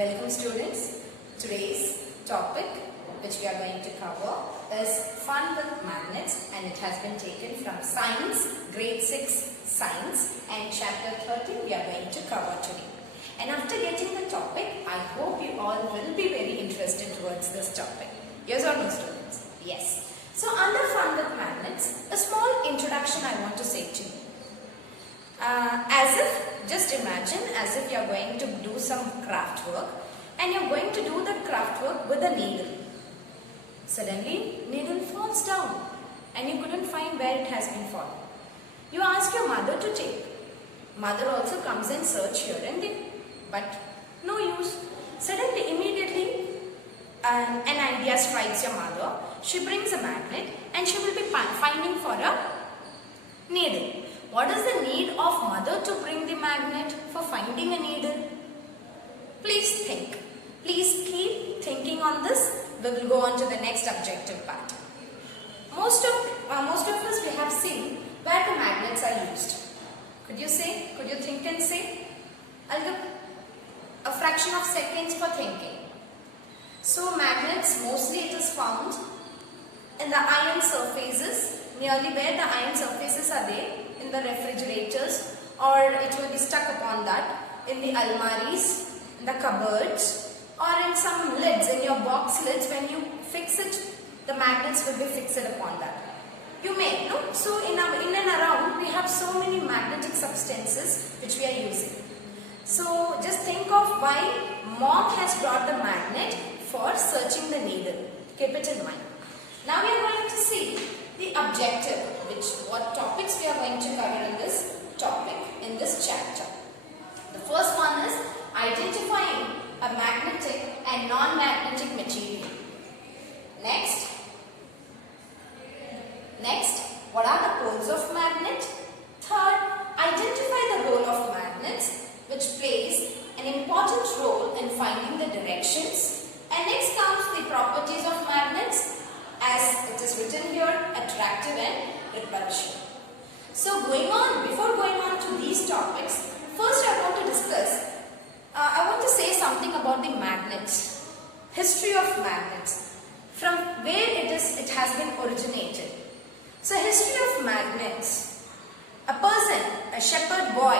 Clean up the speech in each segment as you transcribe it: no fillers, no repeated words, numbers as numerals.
Welcome students. Today's topic which we are going to cover is fun with magnets, and it has been taken from Science, Grade 6 Science, and Chapter 13 we are going to cover today. And after getting the topic, I hope you all will be very interested towards this topic. Yes or no, students? Yes. So under fun with magnets, a small introduction I want to say to you. Just imagine as if you are going to do some craft work, and you are going to do the craft work with a needle. Suddenly, needle falls down and you couldn't find where it has been fallen. You ask your mother to take. Mother also comes and search here and there, but no use. Suddenly, immediately, an idea strikes your mother. She brings a magnet and she will be finding for a needle. What is the need of mother to bring the magnet for finding a needle? Please think. Please keep thinking on this. We will go on to the next objective part. Most of us we have seen where the magnets are used. Could you think and say? I'll give a fraction of seconds for thinking. So magnets, mostly it is found in the iron surfaces, nearly where the iron surfaces are there, in the refrigerators, or it will be stuck upon that, in the almaris, in the cupboards, or in some lids, in your box lids. When you fix it, the magnets will be fixed upon that. You may know. So in and around we have so many magnetic substances which we are using. So just think of why mom has brought the magnet for searching the needle. Keep it in mind. Now we are going to see the objective, what topics we are going to cover in this topic, in this chapter. The first one is identifying a magnetic and non-magnetic material. Next, what are the poles of magnet? Third, identify the role of magnets, which plays an important role in finding the directions. And next comes the properties of magnets, as it is written here, attractive and repulsion. So before going on to these topics, first I want to say something about the magnets, history of magnets, from where it has been originated. So history of magnets, a shepherd boy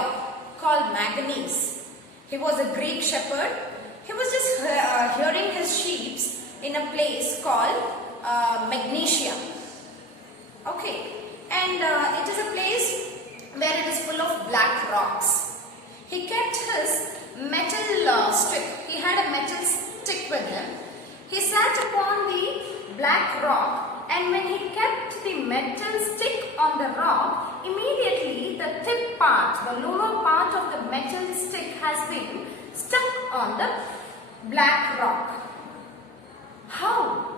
called Manganese. He was a Greek shepherd. He was just hearing his sheep in a place called Magnesia. Okay, and it is a place where it is full of black rocks. He kept his metal stick. He had a metal stick with him. He sat upon the black rock, and when he kept the metal stick on the rock, immediately the tip part, the lower part of the metal stick has been stuck on the black rock. How?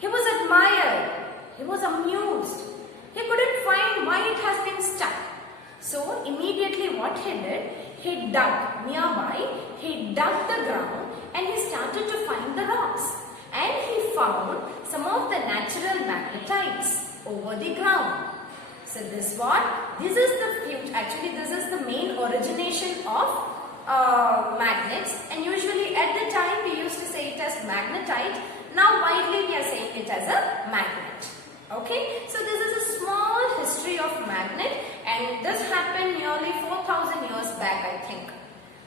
He was admired. He was amused. He couldn't find why it has been stuck. So immediately what he did, he dug nearby, he dug the ground and he started to find the rocks. And he found some of the natural magnetites over the ground. So this is the future. Actually, this is the main origination of magnets, and usually at the time we used to say it as magnetite. Now widely we are saying it as a magnet. Okay, so this is a small history of magnet, and this happened nearly 4,000 years back, I think.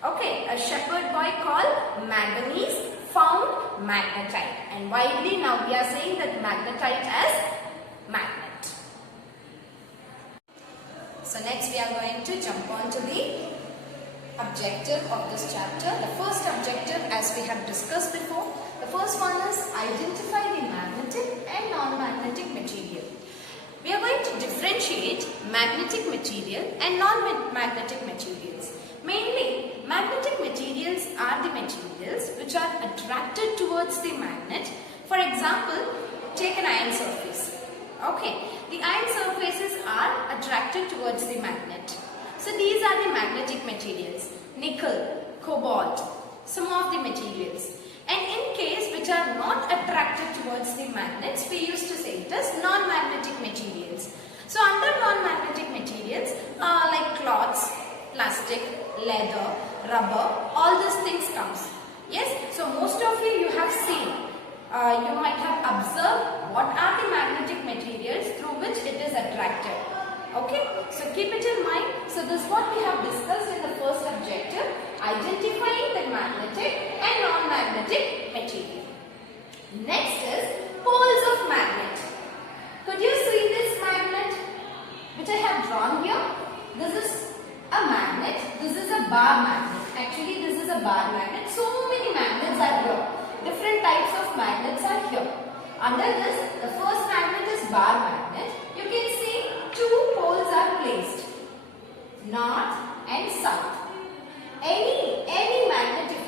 Okay, a shepherd boy called Manganese found magnetite, and widely now we are saying that magnetite as magnet. So next we are going to jump on to the objective of this chapter. The first objective, as we have discussed before, the first one is identify the magnetic and non-magnetic material. We are going to differentiate magnetic material and non-magnetic materials. Mainly, magnetic materials are the materials which are attracted towards the magnet. For example, take an iron surface. Okay, the iron surfaces are attracted towards the magnet. So these are the magnetic materials: nickel, cobalt, some of the materials. And in case which are not attracted towards the magnets, we used to say it as non-magnetic materials. So under non-magnetic materials like cloths, plastic, leather, rubber, all these things comes. Yes, so most of you have seen, you might have observed what are the magnetic materials through which it is attracted. Okay, so keep it in mind. So this is what we have discussed in the first objective, identifying the magnetic and non-magnetic material. Next is poles of magnet. Could you see this magnet which I have drawn here? This is a magnet, this is a bar magnet. Actually this is a bar magnet. So many magnets are here. Different types of magnets are here. Under this, the first magnet is bar magnet. You can see two poles are placed, north and south. Any magnet if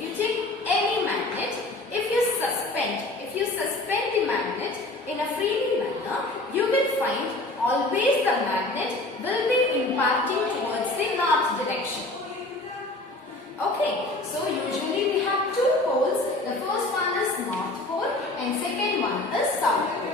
you take any magnet, if you suspend the magnet in a freely manner, you will find always the magnet will be imparting towards the north direction. Okay, so usually we have two poles. The first one is north pole and second one is south pole.